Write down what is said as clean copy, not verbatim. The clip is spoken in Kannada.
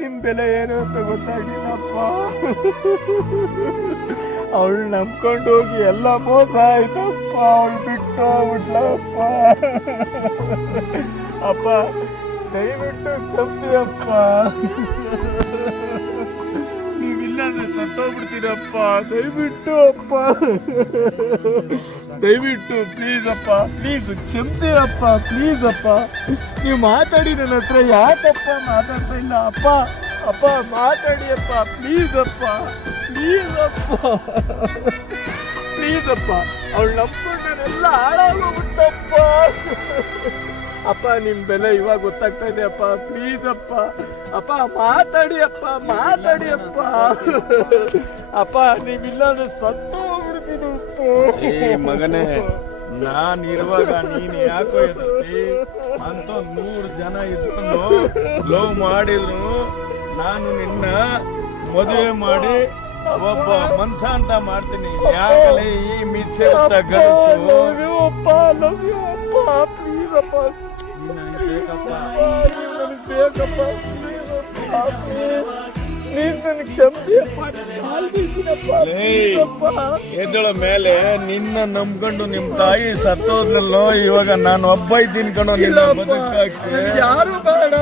ನಿಮ್ ಬೆಲೆ ಏನು ಅಂತ ಗೊತ್ತಾಗಿಲ್ಲಪ್ಪ. ಅವಳು ನಂಬ್ಕೊಂಡು ಹೋಗಿ ಎಲ್ಲ ಮೋಸ ಆಯ್ತಪ್ಪ. ಅವಳು ಬಿಟ್ಟು ಹೋಗ್ಬಿಟ್ಲಪ್ಪ. ಅಪ್ಪ ದಯವಿಟ್ಟು ಕ್ಷಮಿಸಿ ಅಪ್ಪ. ನೀವಿಲ್ಲಾಂದ್ರೆ ಸತ್ತೋಗ್ಬಿಡ್ತೀರಪ್ಪ. ದಯವಿಟ್ಟು ಅಪ್ಪ, ದಯವಿಟ್ಟು ಪ್ಲೀಸ್ ಅಪ್ಪ, ಪ್ಲೀಸ್ ಕ್ಷಮಿಸಿ ಅಪ್ಪ, ಪ್ಲೀಸ್ ಅಪ್ಪ. ನೀವು ಮಾತಾಡಿ ನನ್ನ ಹತ್ರ. ಯಾಕಪ್ಪ ಮಾತಾಡ್ತಾ ಇಲ್ಲ ಅಪ್ಪ? ಅಪ್ಪ ಮಾತಾಡಿ ಅಪ್ಪ, ಪ್ಲೀಸ್ ಅಪ್ಪ, ಪ್ಲೀಸ್ ಅಪ್ಪ, ಪ್ಲೀಸ್ ಅಪ್ಪ. ಅವಳು ನಂಬ್ಕೊಂಡು ನಾನೆಲ್ಲ ಹಾಳಾಗೋಗ್ಬಿಟ್ಟಪ್ಪ. ಅಪ್ಪ ನಿಮ್ ಬೆಲೆ ಇವಾಗ ಗೊತ್ತಾಗ್ತಾ ಇದೆ ಅಪ್ಪ. ಪ್ಲೀಸ್ ಅಪ್ಪ, ಅಪ್ಪ ಮಾತಾಡಿ ಅಪ್ಪ, ಮಾತಾಡಿ ಅಪ್ಪ. ಅಪ್ಪ ನೀವಿಲ್ಲಾಂದ್ರೆ ಸತ್ತು ಹೋಗ್ಬಿಡ್ತೀನಿ ಮಗನೇ. ನಾನ್ ಇರುವಾಗ ನೀನ್ ಯಾಕೋ ಎದುರ್ತಿ? ಅಂತ 100 ಜನ ಇದ್ರು ಲವ್ ಮಾಡಿದ್ರು ನಾನು ನಿನ್ನ ಮದುವೆ ಮಾಡಿ ಒಬ್ಬ ಮನ್ಸ ಅಂತ ಮಾಡ್ತೀನಿ. ಯಾಕಲೇ ಈ ಮಿಚ್ಚೆ ಎದ್ದಳ ಮೇಲೆ ನಿನ್ನ ನಂಬ್ಕೊಂಡು ನಿಮ್ ತಾಯಿ ಸತ್ತೋದ್ನಲ್ಲೋ. ಇವಾಗ ನಾನು ಒಬ್ಬ ಇದ್ದೀನಿ ಕಣೋ. ನಿನ್ನ ಬದುಕಾಗ್ತದೆ. ಯಾರು ಬೇಡ.